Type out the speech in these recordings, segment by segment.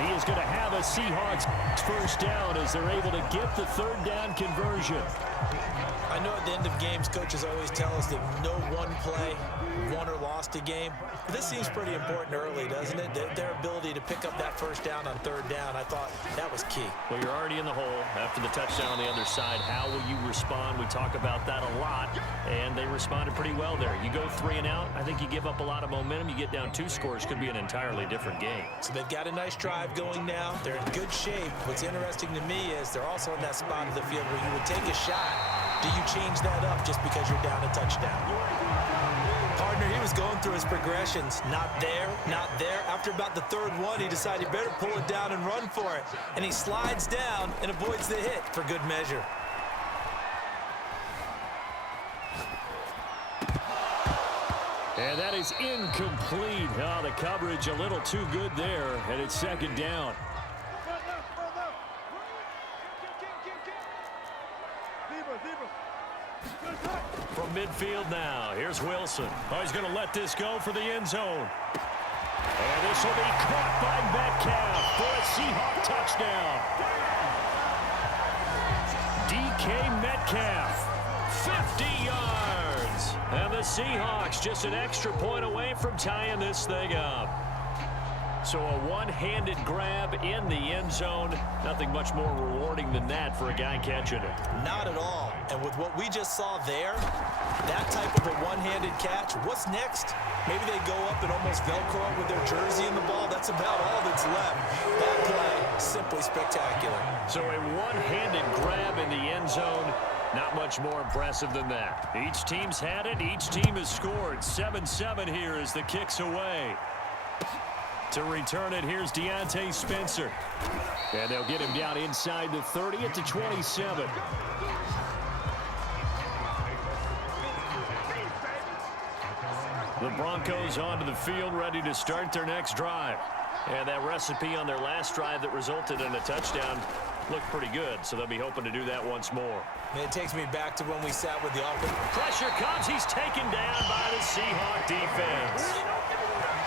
And he is going to have a Seahawks first down as they're able to get the third down conversion. I know at the end of games, coaches always tell us that no one play won or lost a game. But this seems pretty important early, doesn't it? Their ability to pick up that first down on third down, I thought that was key. Well, you're already in the hole after the touchdown on the other side. How will you respond? We talk about that a lot, and they responded pretty well there. You go 3 and out, I think you give up a lot of momentum. You get down 2 scores, could be an entirely different game. So they've got a nice drive going now. They're in good shape. What's interesting to me is they're also in that spot of the field where you would take a shot. Do you change that up just because you're down a touchdown? Partner, he was going through his progressions. Not there, not there. After about the third one, he decided he better pull it down and run for it. And he slides down and avoids the hit for good measure. And that is incomplete. Oh, the coverage a little too good there, and it's second down. From midfield now, here's Wilson. Oh, he's going to let this go for the end zone. And this will be caught by Metcalf for a Seahawk touchdown. DK Metcalf, 50 yards. And the Seahawks just an extra point away from tying this thing up. So a one-handed grab in the end zone. Nothing much more rewarding than that for a guy catching it. Not at all. And with what we just saw there, that type of a one-handed catch, what's next? Maybe they go up and almost Velcro up with their jersey in the ball. That's about all that's left. That play, simply spectacular. So a one-handed grab in the end zone. Not much more impressive than that. Each team's had it. Each team has scored. 7-7 here as the kick's away. To return it, here's Deontay Spencer. And they'll get him down inside the 30 at the 27. The Broncos onto the field, ready to start their next drive. And that recipe on their last drive that resulted in a touchdown looked pretty good, so they'll be hoping to do that once more. And it takes me back to when we sat with the offense. Pressure comes. He's taken down by the Seahawk defense.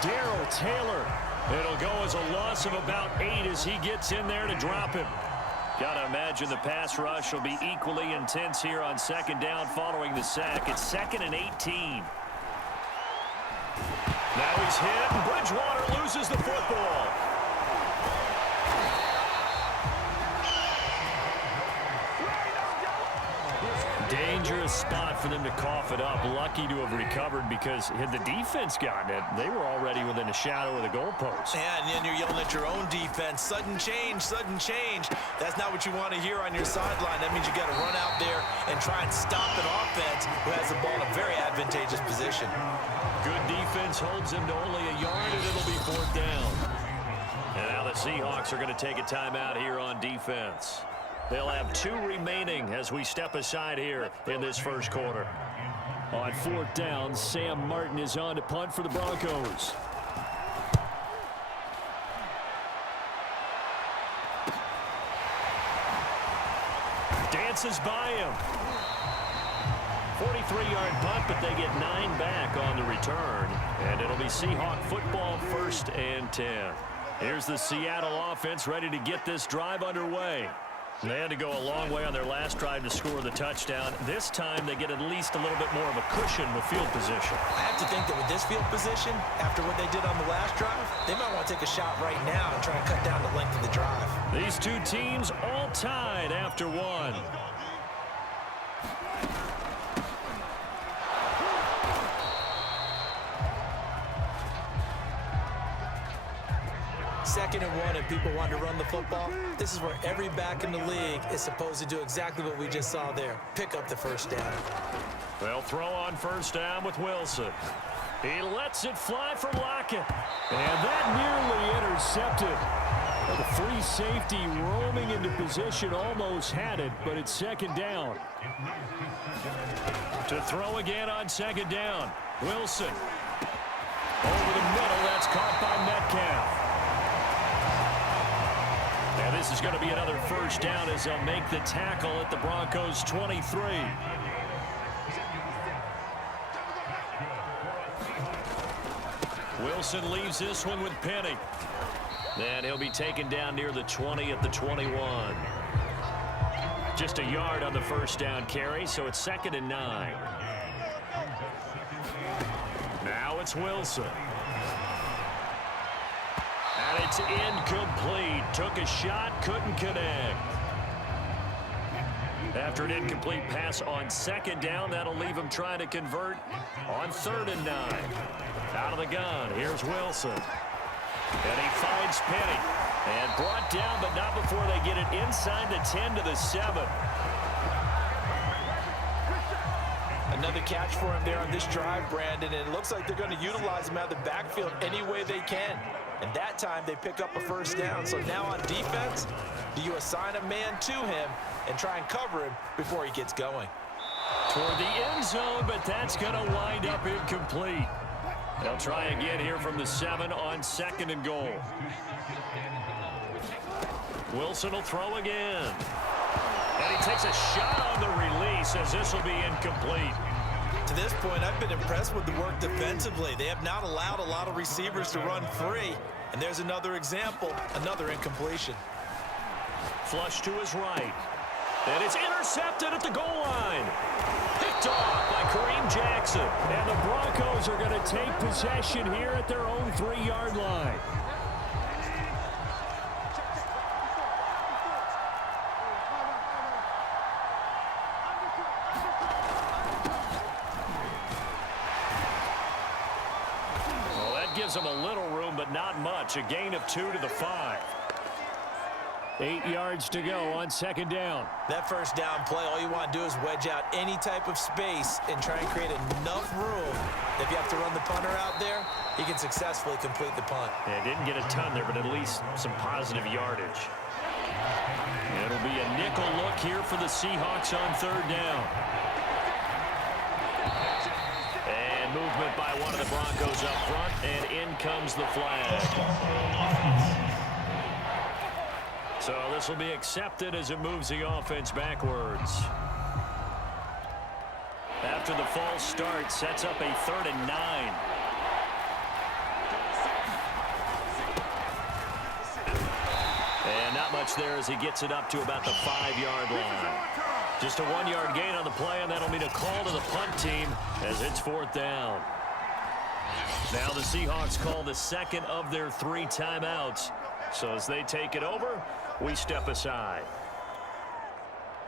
Darrell Taylor. It'll go as a loss of about 8 as he gets in there to drop him. Got to imagine the pass rush will be equally intense here on second down following the sack. It's 2nd and 18. Now he's hit, and Bridgewater loses the football. Dangerous spot for them to cough it up. Lucky to have recovered because had the defense gotten it, they were already within a shadow of the goalpost. And then you're yelling at your own defense. Sudden change, sudden change. That's not what you want to hear on your sideline. That means you got to run out there and try and stop an offense who has the ball in a very advantageous position. Good defense holds him to only a yard, and it'll be 4th down. And now the Seahawks are going to take a timeout here on defense. They'll have 2 remaining as we step aside here in this first quarter. On 4th down, Sam Martin is on to punt for the Broncos. Dances by him. 43-yard punt, but they get 9 back on the return. And it'll be Seahawk football, 1st and 10. Here's the Seattle offense ready to get this drive underway. They had to go a long way on their last drive to score the touchdown. This time they get at least a little bit more of a cushion with field position. I have to think that with this field position, after what they did on the last drive, they might want to take a shot right now and try and cut down the length of the drive. These 2 teams all tied after 1. Second and 1 and people want to run the football. This is where every back in the league is supposed to do exactly what we just saw there. Pick up the first down. They'll throw on first down with Wilson. He lets it fly from Lockett. And that nearly intercepted. The free safety roaming into position almost had it, but it's second down. To throw again on second down. Wilson. Over the middle, that's caught by Metcalf. And this is going to be another first down as they'll make the tackle at the Broncos' 23. Wilson leaves this one with Penny. And he'll be taken down near the 20 at the 21. Just a yard on the first down carry, so it's 2nd and 9. Now it's Wilson. And it's incomplete. Took a shot, couldn't connect. After an incomplete pass on 2nd down, that'll leave him trying to convert on 3rd and 9. Out of the gun, here's Wilson. And he finds Penny. And brought down, but not before they get it inside the 10 to the 7. Another catch for him there on this drive, Brandon, and it looks like they're going to utilize him out of the backfield any way they can. And that time they pick up a first down. So now on defense, do you assign a man to him and try and cover him before he gets going? Toward the end zone, but that's going to wind up incomplete. They'll try again here from the 7 on 2nd and goal. Wilson will throw again. And he takes a shot on the release as this will be incomplete. To this point, I've been impressed with the work defensively. They have not allowed a lot of receivers to run free. And there's another example, another incompletion. Flush to his right. And it's intercepted at the goal line. Picked off by Kareem Jackson. And the Broncos are going to take possession here at their own 3-yard line. Well, that gives them a little room, but not much. A gain of 2 to the 5. 8 yards to go on 2nd down. That first down play, all you want to do is wedge out any type of space and try and create enough room. If you have to run the punter out there, he can successfully complete the punt. Yeah, didn't get a ton there, but at least some positive yardage. It'll be a nickel look here for the Seahawks on 3rd down. And movement by one of the Broncos up front, and in comes the flag. So this will be accepted as it moves the offense backwards. After the false start, sets up a 3rd and 9. And not much there as he gets it up to about the 5-yard line. Just a 1-yard gain on the play, and that'll mean a call to the punt team as it's 4th down. Now the Seahawks call the 2nd of their 3 timeouts. So as they take it over, we step aside.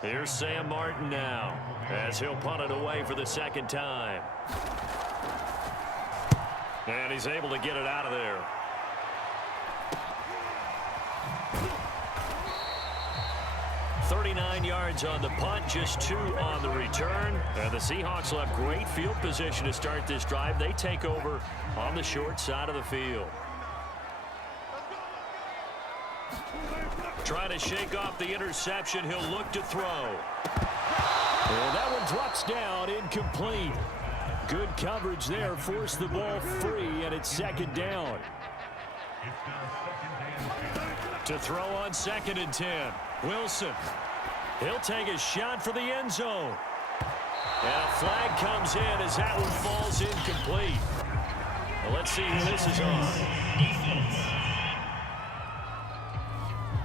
Here's Sam Martin now as he'll punt it away for the 2nd time. And he's able to get it out of there. "39 yards on the punt, just 2 on the return. And the Seahawks will have great field position to start this drive. They take over on the short side of the field. Trying to shake off the interception. He'll look to throw. And that one drops down, incomplete. Good coverage there. Forced the ball free, and it's 2nd down. To throw on 2nd and 10. Wilson. He'll take a shot for the end zone. And a flag comes in as that one falls incomplete. Well, let's see who this is on.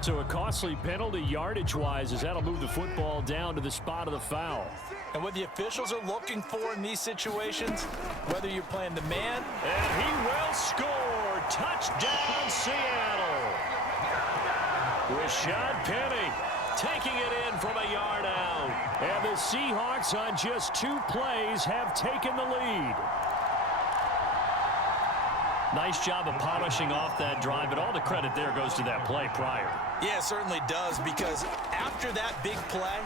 So a costly penalty yardage-wise as that'll move the football down to the spot of the foul. And what the officials are looking for in these situations, whether you're playing the man. And he will score. Touchdown, Seattle. Rashad Penny taking it in from a yard out. And the Seahawks on just 2 plays have taken the lead. Nice job of polishing off that drive, but all the credit there goes to that play prior. Yeah, it certainly does, because after that big play,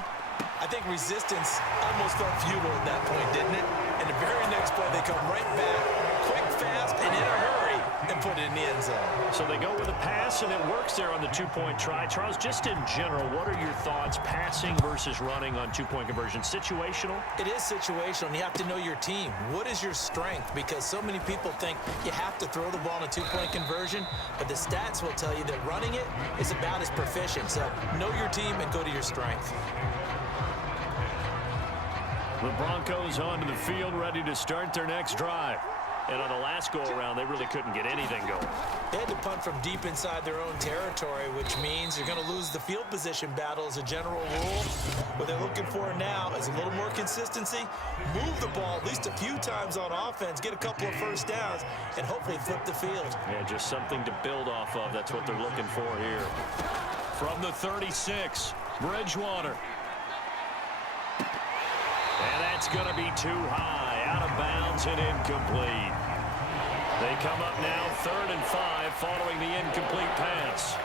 I think resistance almost felt futile at that point, didn't it? And the very next play, they come right back, quick, fast, and in a hurry, and put it in the end zone. So they go with a pass, and it works there on the 2-point try. Charles, just in general, what are your thoughts passing versus running on 2-point conversion? Situational? It is situational, and you have to know your team. What is your strength? Because so many people think you have to throw the ball in a 2-point conversion, but the stats will tell you that running it is about as proficient. So know your team and go to your strength. The Broncos onto the field, ready to start their next drive. And on the last go-around, they really couldn't get anything going. They had to punt from deep inside their own territory, which means you're going to lose the field position battle as a general rule. What they're looking for now is a little more consistency, move the ball at least a few times on offense, get a couple of first downs, and hopefully flip the field. Yeah, just something to build off of. That's what they're looking for here. From the 36, Bridgewater. And that's going to be too high, out of bounds and incomplete. They come up now 3rd and 5 following the incomplete pass.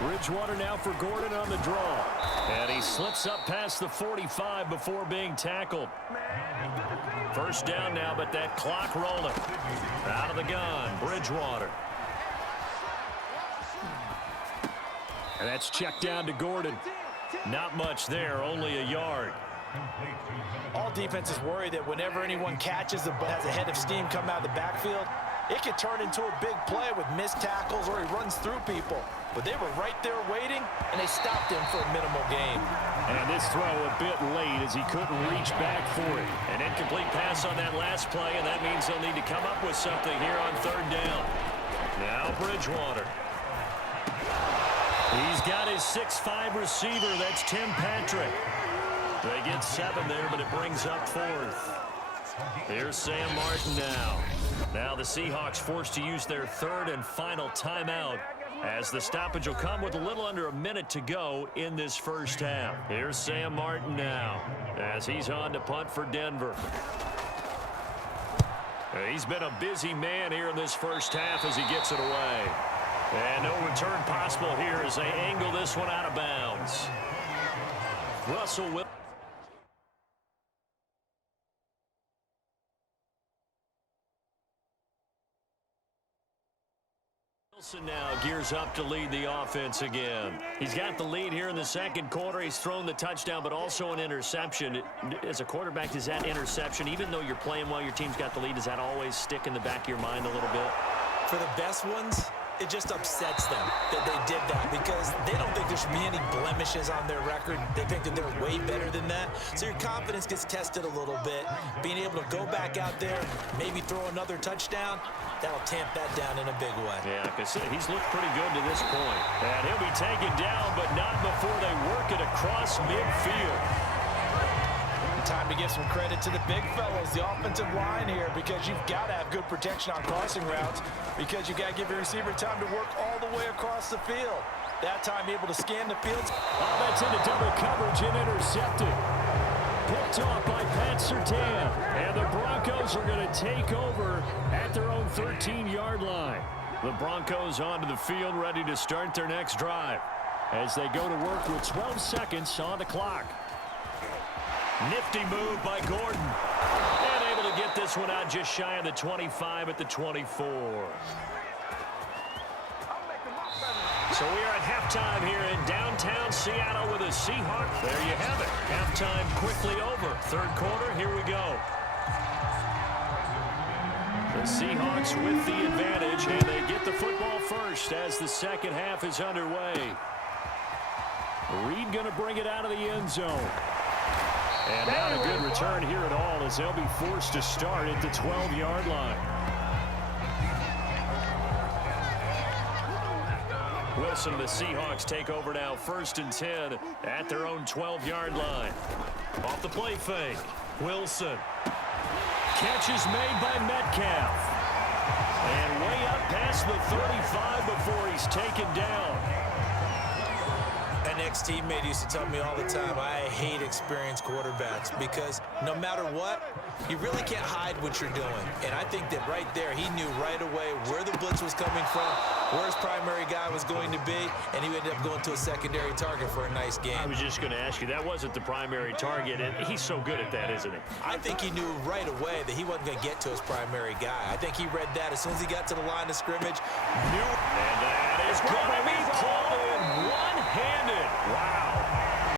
Bridgewater now for Gordon on the draw. And he slips up past the 45 before being tackled. First down now, but that clock rolling. Out of the gun, Bridgewater. And that's checked down to Gordon. Not much there, only a yard. All defenses worry that whenever anyone catches the ball, has a head of steam come out of the backfield, it could turn into a big play with missed tackles or he runs through people. But they were right there waiting, and they stopped him for a minimal gain. And this throw a bit late as he couldn't reach back for it. An incomplete pass on that last play, and that means they'll need to come up with something here on 3rd down. Now Bridgewater. He's got his 6'5" receiver. That's Tim Patrick. They get 7 there, but it brings up 4th. Here's Sam Martin now. Now the Seahawks forced to use their 3rd and final timeout as the stoppage will come with a little under a minute to go in this first half. Here's Sam Martin now as he's on to punt for Denver. He's been a busy man here in this first half as he gets it away. And no return possible here as they angle this one out of bounds. Russell Wilson now gears up to lead the offense again. He's got the lead here in the second quarter. He's thrown the touchdown, but also an interception. As a quarterback, does that interception, even though you're playing while your team's got the lead, does that always stick in the back of your mind a little bit? For the best ones, it just upsets them that they did that because they don't think there should be any blemishes on their record. They think that they're way better than that. So your confidence gets tested a little bit. Being able to go back out there, maybe throw another touchdown, that'll tamp that down in a big way. Yeah, like I said, he's looked pretty good to this point. And he'll be taken down, but not before they work it across midfield. Time to give some credit to the big fellows, the offensive line here, because you've got to have good protection on crossing routes because you've got to give your receiver time to work all the way across the field. That time able to scan the field. Oh, that's into double coverage and intercepted. Picked off by Pat Surtain. And the Broncos are going to take over at their own 13-yard line. The Broncos onto the field ready to start their next drive as they go to work with 12 seconds on the clock. Nifty move by Gordon. And able to get this one out just shy of the 25 at the 24. So we are at halftime here in downtown Seattle with a Seahawk. There you have it. Halftime quickly over. 3rd quarter, here we go. The Seahawks with the advantage, and they get the football first as the second half is underway. Reed going to bring it out of the end zone. And not a good return here at all as they'll be forced to start at the 12-yard line. Wilson, the Seahawks take over now 1st and 10 at their own 12-yard line. Off the play fake. Wilson. Catch is made by Metcalf. And way up past the 35 before he's taken down. An ex-teammate used to tell me all the time, I hate experienced quarterbacks because no matter what, you really can't hide what you're doing. And I think that right there, he knew right away where the blitz was coming from, where his primary guy was going to be, and he ended up going to a secondary target for a nice game. I was just going to ask you, that wasn't the primary target, and he's so good at that, isn't he? I think he knew right away that he wasn't going to get to his primary guy. I think he read that as soon as he got to the line of scrimmage, knew. And that is going to be called in one-handed. Wow.